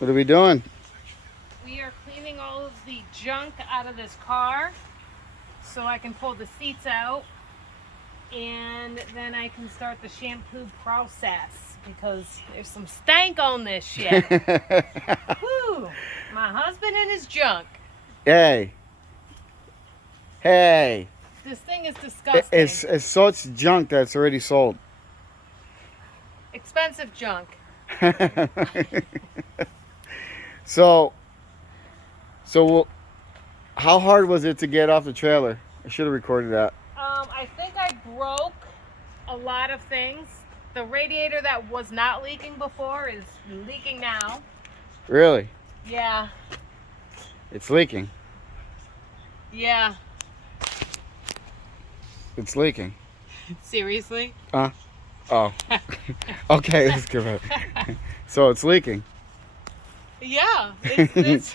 What are we doing? We are cleaning all of the junk out of this car so I can pull the seats out and then I can start the shampoo process because there's some stank on this shit. Whew. My husband and his junk. Hey. Hey. This thing is disgusting. It's such junk that's already sold. Expensive junk. So how hard was it to get off the trailer? I should have recorded that. I think I broke a lot of things. The radiator that was not leaking before is leaking now. Really? Yeah. It's leaking. Yeah. It's leaking. Seriously? Oh. Okay, let's give it. So it's leaking. Yeah. It's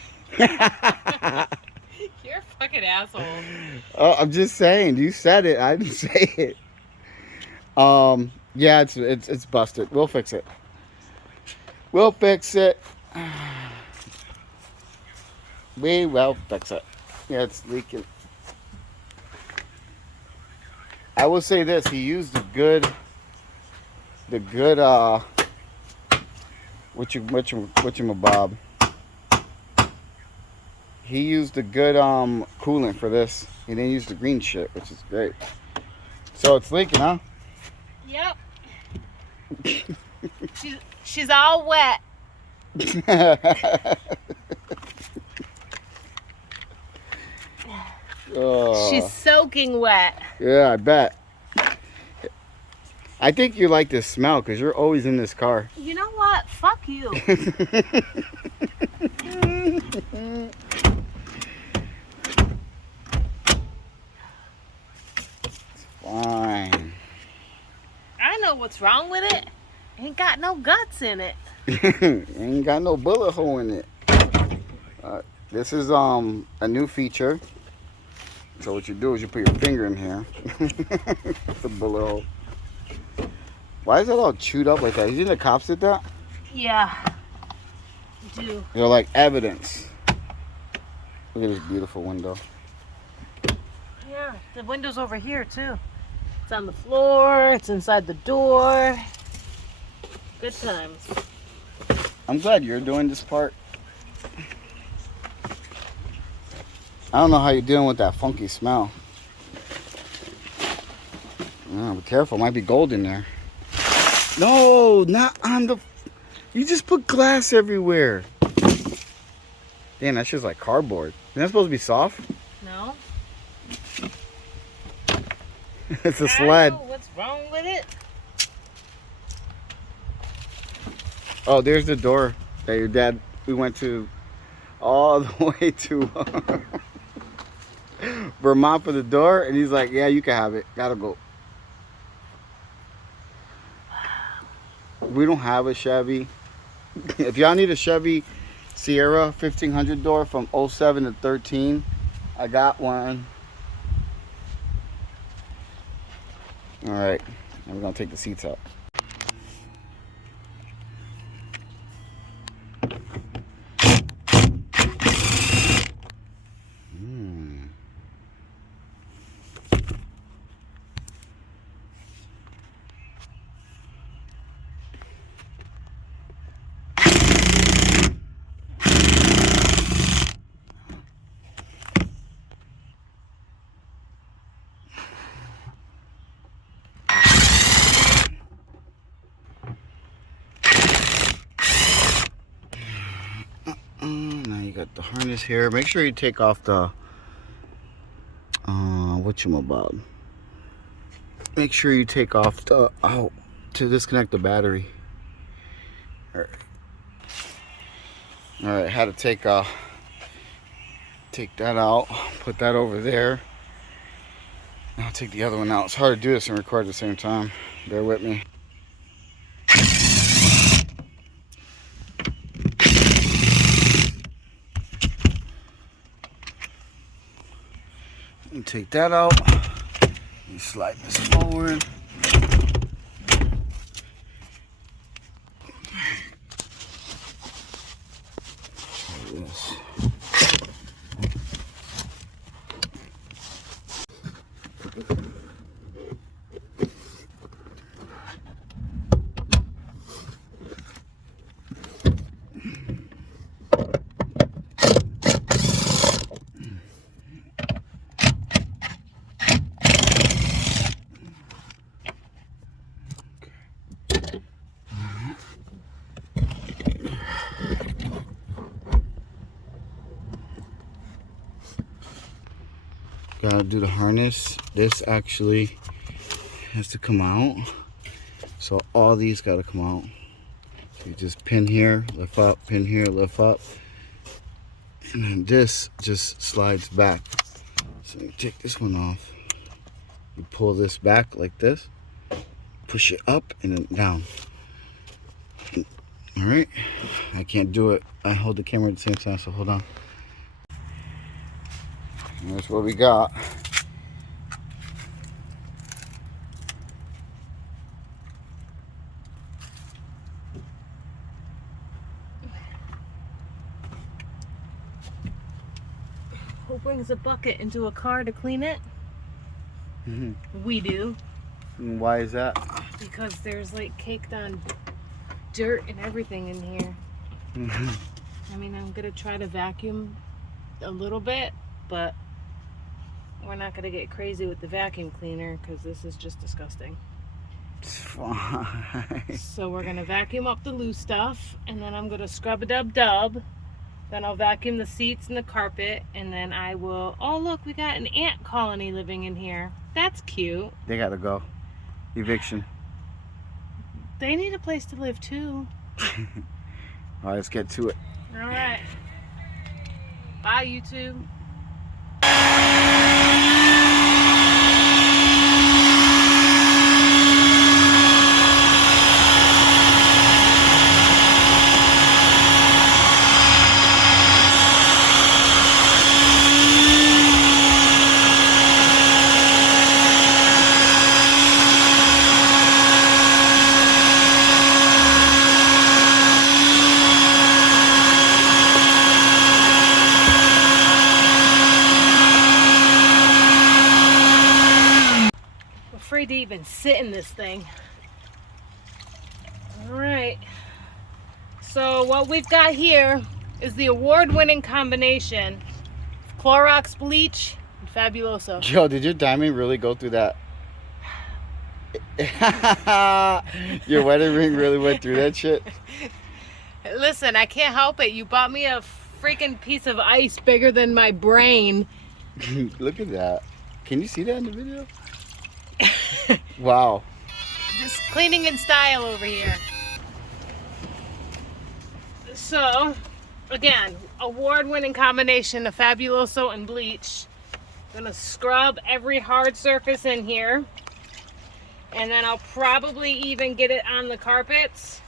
You're a fucking asshole. Oh, I'm just saying. You said it. I didn't say it. Yeah, it's busted. We'll fix it. We'll fix it. We will fix it. Yeah, it's leaking. I will say this: he used the good whatchamabob. He used the good coolant for this. He didn't use the green shit, which is great. So it's leaking, huh? Yep. She's all wet. Oh. She's soaking wet. Yeah, I bet. I think you like this smell because you're always in this car. You know what? Fuck you. Fine. I know what's wrong with it. Ain't got no guts in it. Ain't got no bullet hole in it. This is a new feature. So what you do is you put your finger in here. The bullet hole. Why is that all chewed up like that? You think the cops did that? Yeah. Do. They're like evidence. Look at this beautiful window. Yeah, the window's over here too. It's on the floor, it's inside the door. Good times. I'm glad you're doing this part. I don't know how you're dealing with that funky smell. Be careful, might be gold in there. No, not on the... You just put glass everywhere. Damn, that shit's like cardboard. Isn't that supposed to be soft? No. It's a sled. I don't know what's wrong with it. Oh, there's the door that your dad... We went to all the way to Vermont for the door. And he's like, yeah, you can have it. Gotta go. We don't have a Chevy. If y'all need a Chevy Sierra 1500 door from 07 to 13, I got one. All right, now we're gonna take the seats out. Now you got the harness here. Make sure you take off the whatchamabob. Make sure you take off the to disconnect the battery. All right, had to take that out, put that over there. Now I'll take the other one out. It's hard to do this and record at the same time. Bear with me. And take that out. You slide this forward. this. Gotta do the harness. This actually has to come out. So all these gotta come out. So you just pin here, lift up, pin here, lift up. And then this just slides back. So you take this one off. You pull this back like this. Push it up and then down. Alright. I can't do it. I hold the camera at the same time, so hold on. And that's what we got. Who brings a bucket into a car to clean it? We do. And why is that? Because there's like caked on dirt and everything in here. I mean, I'm gonna try to vacuum a little bit, but we're not gonna get crazy with the vacuum cleaner because this is just disgusting. It's fine. So we're gonna vacuum up the loose stuff, and then I'm gonna scrub a dub. Then I'll vacuum the seats and the carpet, and then I will. Oh look, we got an ant colony living in here. That's cute. They gotta go. Eviction. They need a place to live too. Alright, let's get to it. All right. Bye, YouTube. Afraid to even sit in this thing. All right. So what we've got here is the award-winning combination of Clorox bleach and Fabuloso. Joe, did your diamond really go through that? Your wedding ring really went through that shit? Listen, I can't help it. You bought me a freaking piece of ice bigger than my brain. Look at that. Can you see that in the video? Wow. Just cleaning in style over here. So, again, award-winning combination of Fabuloso and bleach. Gonna scrub every hard surface in here. And then I'll probably even get it on the carpets.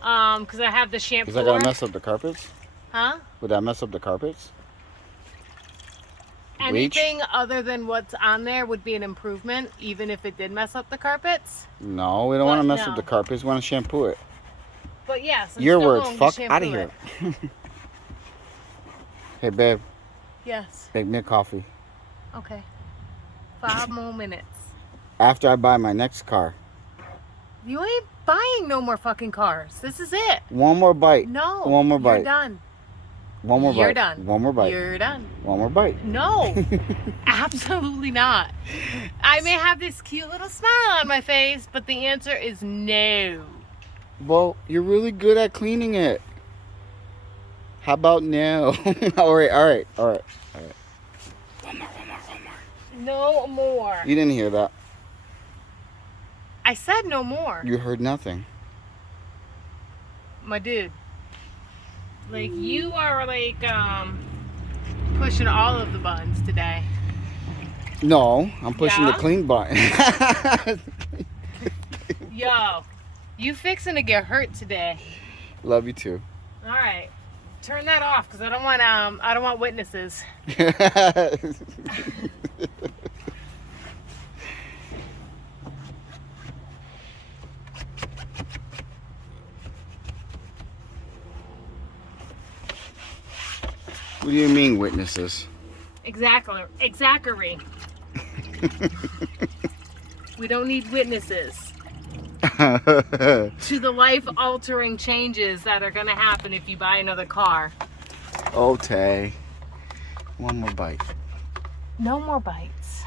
Because I have the shampoo. Is that gonna mess up the carpets? Huh? Would that mess up the carpets? Bleach? Anything other than what's on there would be an improvement, even if it did mess up the carpets. No, we don't want to mess up the carpets. We want to shampoo it. But yes, your words. Fuck out of here. Hey, babe. Yes. Make me a coffee. Okay. 5 more minutes. After I buy my next car. You ain't buying no more fucking cars. This is it. One more bite. No. One more bite. You're done. One more bite. You're done. One more bite. You're done. One more bite. No. Absolutely not. I may have this cute little smile on my face, but the answer is no. Well, you're really good at cleaning it. How about no? All right. One more. No more. You didn't hear that. I said no more. You heard nothing. My dude. Like, you are like pushing all of the buttons today. No, I'm pushing the clean button. Yo, you fixing to get hurt today. Love you too. All right, turn that off because I don't want witnesses. What do you mean witnesses? Exactly. We don't need witnesses to the life-altering changes that are going to happen if you buy another car. Okay. One more bite. No more bites.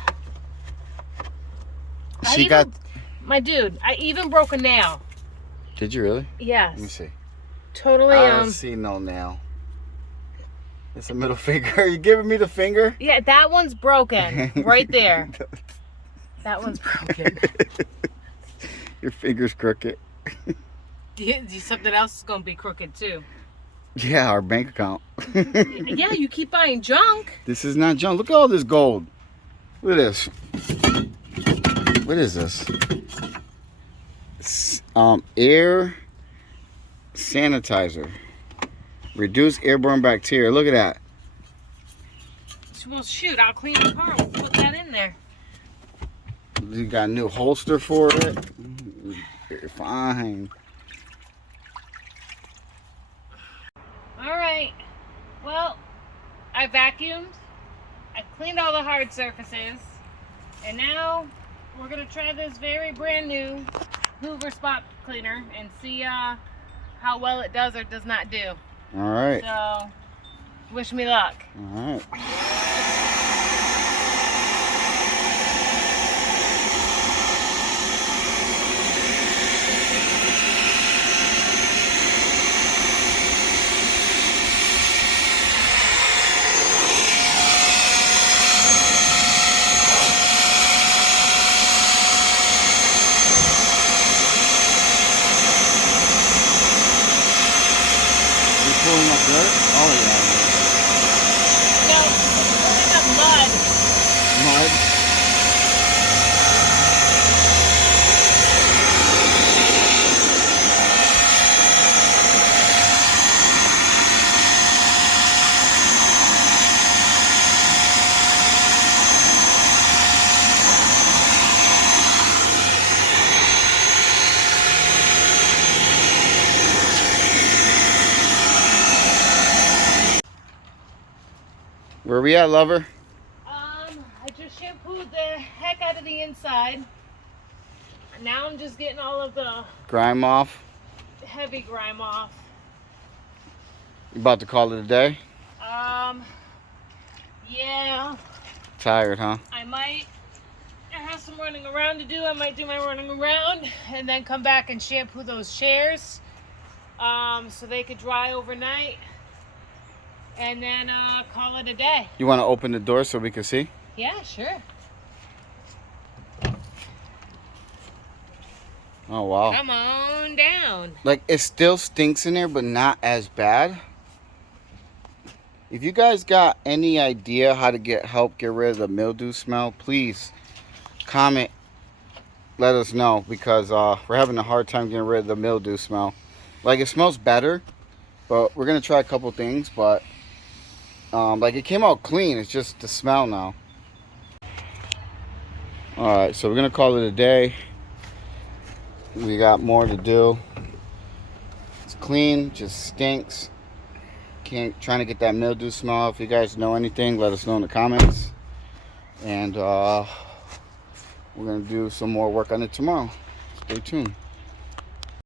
My dude, I even broke a nail. Did you really? Yes. Let me see. Totally. I don't see no nail. It's a middle finger. Are you giving me the finger? Yeah, that one's broken. Right there. That one's broken. Your finger's crooked. Something else is going to be crooked too. Yeah, our bank account. Yeah, you keep buying junk. This is not junk. Look at all this gold. Look at this. What is this? Air sanitizer. Reduce airborne bacteria. Look at that. Well, shoot, I'll clean the car. We'll put that in there. You got a new holster for it. You're fine. All right. Well, I vacuumed. I cleaned all the hard surfaces. And now we're going to try this very brand new Hoover spot cleaner and see how well it does or does not do. All right. So, wish me luck. All right. Pulling up dirt? Oh yeah. No, it's pulling up mud. Mud? Where we at, lover? I just shampooed the heck out of the inside. Now I'm just getting all of the Grime off. heavy grime off. You about to call it a day? Yeah. Tired, huh? I have some running around to do. I might do my running around and then come back and shampoo those chairs so they could dry overnight. And then call it a day. You want to open the door so we can see? Yeah, sure. Oh, wow. Come on down. Like, it still stinks in there, but not as bad. If you guys got any idea how to help get rid of the mildew smell, please comment. Let us know, because we're having a hard time getting rid of the mildew smell. Like, it smells better, but we're going to try a couple things, but like, it came out clean. It's just the smell now. Alright, so we're going to call it a day. We got more to do. It's clean, just stinks. Trying to get that mildew smell. If you guys know anything, let us know in the comments. And we're going to do some more work on it tomorrow. Stay tuned.